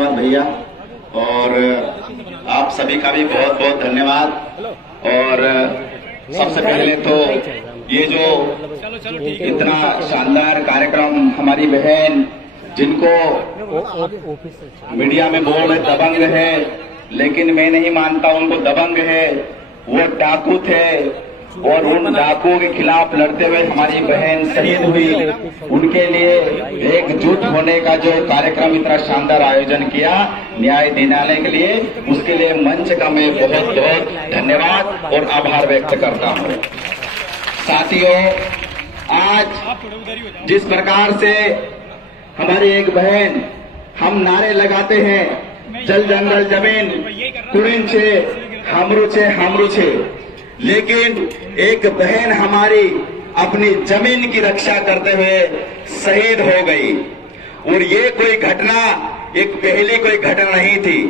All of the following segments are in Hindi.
धन्यवाद भैया, और आप सभी का भी बहुत बहुत धन्यवाद। और सबसे पहले तो ये जो इतना शानदार कार्यक्रम, हमारी बहन जिनको मीडिया में बोल रहे दबंग है, लेकिन मैं नहीं मानता उनको दबंग है, वो डाकू थे और उन डाकुओं के खिलाफ लड़ते हुए हमारी बहन शहीद हुई। उनके लिए एकजुट होने का जो कार्यक्रम इतना शानदार आयोजन किया न्याय दिलाने के लिए, उसके लिए मंच का मैं बहुत बहुत धन्यवाद और आभार व्यक्त करता हूँ। साथियों, आज जिस प्रकार से हमारी एक बहन, हम नारे लगाते हैं जल जंगल जमीन कुड़िन छे हमरू छे हमरू छे, लेकिन एक बहन हमारी अपनी जमीन की रक्षा करते हुए शहीद हो गई। और ये कोई घटना एक पहली कोई घटना नहीं थी।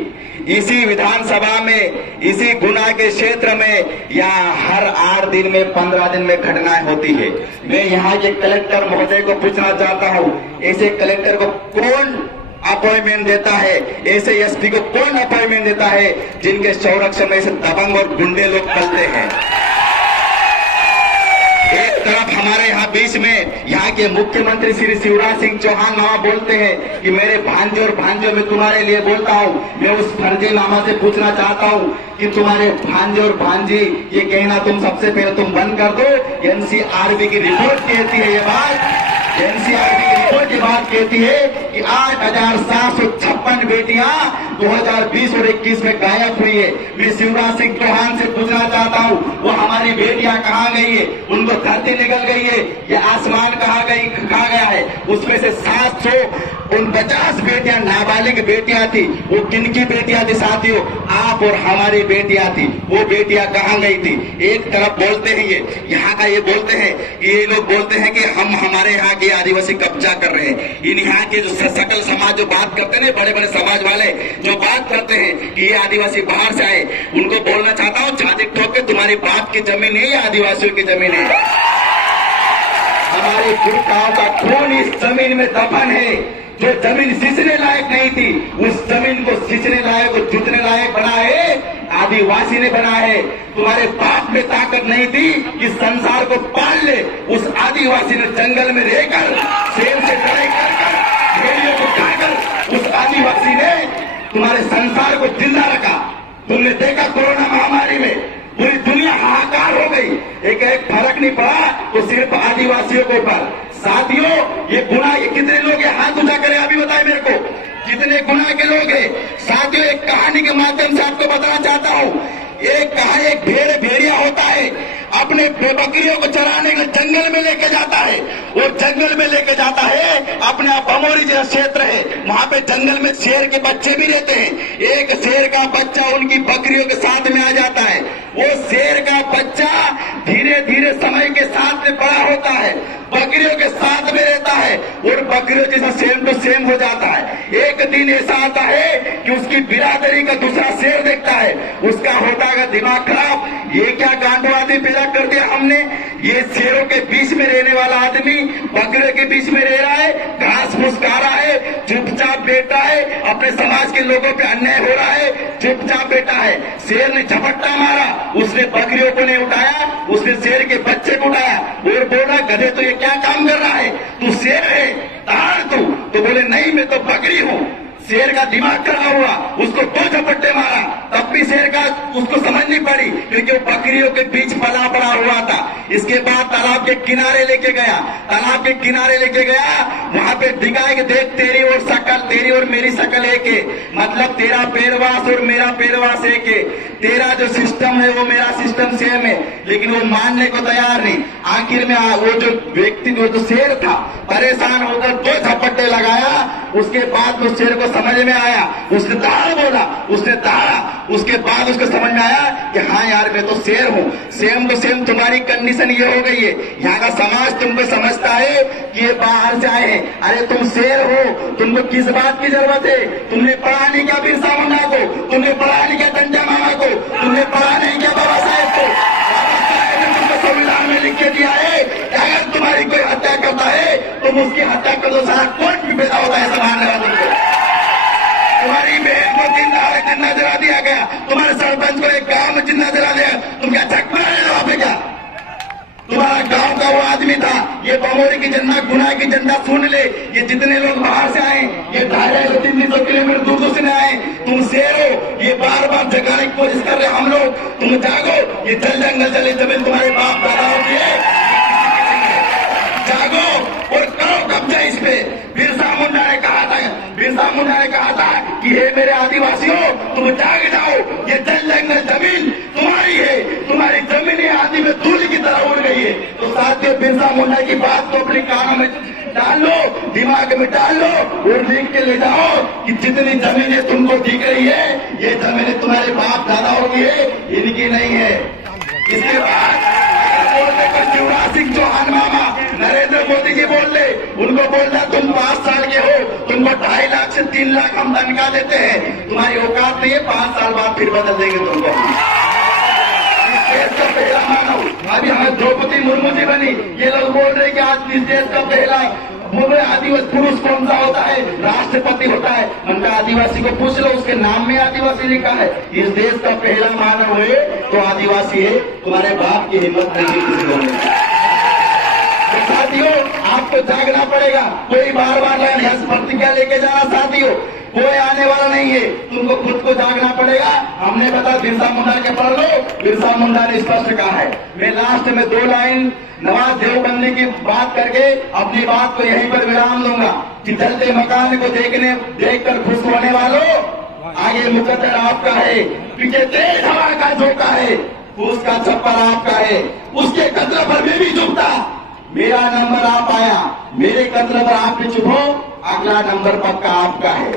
इसी विधानसभा में, इसी गुना के क्षेत्र में यहाँ हर 8 दिन में 15 दिन में घटनाएं होती है। मैं यहाँ के कलेक्टर महोदय को पूछना चाहता हूँ, ऐसे कलेक्टर को कौन अपॉइंटमेंट देता है, ऐसे एसपी को कौन अपॉइंटमेंट देता है जिनके संरक्षण में ऐसे दबंग और गुंडे लोग पलते हैं। एक तरफ हमारे यहाँ बीच में यहाँ के मुख्यमंत्री श्री शिवराज सिंह चौहान नामा बोलते हैं कि मेरे भांजे और भांजों में तुम्हारे लिए बोलता हूँ। मैं उस फर्जी नामा से पूछना चाहता हूँ कि तुम्हारे भांजे और भांजी ये कहना तुम सबसे पहले तुम बंद कर दो। एनसीआरबी की रिपोर्ट कहती है ये बात, एनसीआरबी की रिपोर्ट ये बात कहती है कि 8,756 बेटियां 2020 और 21 में गायब हुई है। मैं शिवराज सिंह चौहान से पूछना चाहता हूँ, वो हमारी बेटियां कहाँ गई है? उनको धरती निकल गई है या आसमान कहाँ गया है? उसमें से 749 बेटियां नाबालिग बेटियां थी। वो किनकी बेटियां थी साथियों? आप और हमारी बेटियां थी। वो बेटियां कहाँ गई थी? एक तरफ बोलते हैं ये यहाँ का, ये बोलते हैं, ये लोग बोलते हैं कि हम हमारे यहाँ के आदिवासी कब्जा कर रहे हैं। इन यहाँ के जो सकल समाज जो बात करते हैं, बड़े बड़े समाज वाले जो बात करते हैं कि ये आदिवासी बाहर से आए, उनको बोलना चाहता हूँ, छाती ठोक के तुम्हारी बाप की जमीन है, ये आदिवासियों की जमीन है। हमारे पुरखाओं का खून इस जमीन में दफन है। जो जमीन सींचने लायक नहीं थी, उस जमीन को सींचने लायक और जुतने लायक बना है आदिवासी ने बना है। तुम्हारे बाप में ताकत नहीं थी कि संसार को पाल ले, उस आदिवासी ने जंगल में रहकर शेर से लड़ाई कर भेड़ियों को खाकर उस आदिवासी ने तुम्हारे संसार को जिंदा रखा। तुमने देखा कोरोना महामारी में पूरी दुनिया हाहाकार हो गई, एक फर्क नहीं पड़ा तो सिर्फ आदिवासियों के ऊपर। साथियों, ये गुना, ये कितने लोग हैं? हाथ ऊंचा करें, अभी बताए मेरे को कितने गुना के लोग हैं। साथियों, एक कहानी के माध्यम से आपको बताना चाहता हूँ। एक भेड़िया होता है, अपने बकरियों को चराने के जंगल में लेके जाता है, और जंगल में लेके जाता है अपने बमोरी जैसा क्षेत्र है, वहां पे जंगल में शेर के बच्चे भी रहते हैं। एक शेर का बच्चा उनकी बकरियों के साथ में आ जाता है। वो शेर का बच्चा धीरे धीरे समय के साथ में बड़ा होता है, बकरियों के साथ में रहता है और बकरियों जैसा सेम टू सेम हो जाता है। एक दिन ऐसा आता है कि उसकी बिरादरी का दूसरा शेर देखता है, उसका होता है दिमाग खराब, ये क्या गांडू आदमी पैदा कर दिया हमने। ये शेरों के बीच में रहने वाला आदमी बकरियों के बीच में रह रहा है, घास फूस खा रहा है, चुपचाप बैठा है, अपने समाज के लोगों पे अन्याय हो रहा है, चुपचाप बैठा है। शेर ने झपट्टा मारा, उसने बकरियों को नहीं उठाया, उसने शेर के बच्चे को उठाया और बोला, गधे तो ये क्या काम कर रहा है? तू शेर है, ताड़ तू। तो बोले नहीं, मैं तो बकरी हूँ। शेर का दिमाग खराब हुआ, उसको 2 झपट्टे मारा, तब भी शेर का उसको समझ नहीं पड़ी, क्योंकि वो बकरियों के बीच पला पड़ा हुआ था। इसके बाद तालाब के किनारे लेके गया, तालाब के किनारे लेके गया, वहां पे दिखाया कि देख तेरी और शकल, तेरी और मेरी शकल एक है, मतलब तेरा पैरवास और मेरा पैरवास एक है, तेरा जो सिस्टम है वो मेरा सिस्टम सेम है। लेकिन वो मानने को तैयार नहीं। आखिर में वो जो व्यक्ति, वो जो शेर था, परेशान होकर 2 झपट्टे लगाया। उसके बाद उस शेर को समझ में आया, उसने दहाड़ बोला, उसने दहाड़ा। उसके बाद उसको समझ में आया कि हाँ यार, मैं तो शेर हूँ। सेम तो सेम तुम्हारी कंडीशन ये हो गई है। यहाँ का समाज तुमको समझता है कि ये बाहर से आए हैं। अरे तुम शेर हो, तुमको किस बात की जरूरत है? तुमने पढ़ा नहीं क्या बिरसा मुंडा को? तुमने पढ़ा नहीं क्या दंडा मामा को? तुमने पढ़ा नहीं क्या बाबा साहेब को? बाबा साहेब ने तुमको संविधान में लिख के दिया है कि अगर तुम्हारी कोई हत्या करता है तुम उसकी हत्या कर दो, सारा कोर्ट भी पैदा होता है संभालने वाले को। तुम्हारी जिंदा जला दिया गया, तुम्हारे सरपंच को एक गांव में जिंदा जला दिया, तुम क्या चकमा रहे हो वहां पे क्या? तुम्हारा गांव का वो आदमी था। ये बमोरी की जनता, गुना की जनता सुन ले, ये जितने लोग बाहर से आए, ये 250-300 किलोमीटर दूर दूर से आए, तुम शेर हो, ये बार बार जगाने की कोशिश कर रहे हम लोग, तुम जागो, ये जल जंगल जले जमीन तुम्हारे बाप दादाओं की है, जागो और करो कब्जा इस पे। बिरसा मुंडा ने कहा था कि हे मेरे आदिवासियों, तुम जाग जाओ, ये जल जंगल जमीन तुम्हारी है, तुम्हारी जमीन आदि में धूल की तरह उड़ गई है। तो साथियों, बिरसा मुंडा की बात को अपने कानों में डाल लो, दिमाग में डाल लो और लिख के ले जाओ कि जितनी जमीनें तुमको दिख रही है, ये जमीनें तुम्हारे बाप दादाओं की है, इनकी नहीं है। इसके बाद शिवराज सिंह चौहान मामा, नरेंद्र मोदी जी बोल ले, उनको बोलना तुम 5 साल के हो, तुमको 2.5 लाख से 3 लाख हम तनख्वाह देते हैं, तुम्हारी औकात नहीं है, 5 साल बाद फिर बदल देंगे तुमको। इस देश का पहला मानव, अभी हमें द्रौपदी मुर्मू जी बनी, ये लोग बोल रहे कि आज इस देश का पहला आदिवासी पुरुष कौन सा होता है? राष्ट्रपति होता है। उनका आदिवासी को पूछ लो, उसके नाम में आदिवासी लिखा है। इस देश का पहला मानव है तो आदिवासी है, तुम्हारे बाप की हिम्मत नहीं है किसी को। तो साथियों, आपको जागना पड़ेगा, कोई बार बार प्रतिज्ञा लेके जाना साथियों, कोई आने वाला नहीं है, तुमको खुद को जागना पड़ेगा। हमने बताया बिरसा मुंडा के पढ़ लो, बिरसा मुंडा ने स्पष्ट कहा है। मैं लास्ट में 2 लाइन नवाज देवबंदी की बात करके अपनी बात को यहीं पर विराम दूंगा कि जलते मकान को देखकर खुश होने वालों, आगे मुकद्दर आपका है, पीछे तेज हवा का झोंका है, उसका छप्पर आपका है, उसके कदर पर मैं भी झुकता, मेरा नंबर आप आया, मेरे कदर पर आप भी चुप हो, अगला नंबर पक्का आपका है।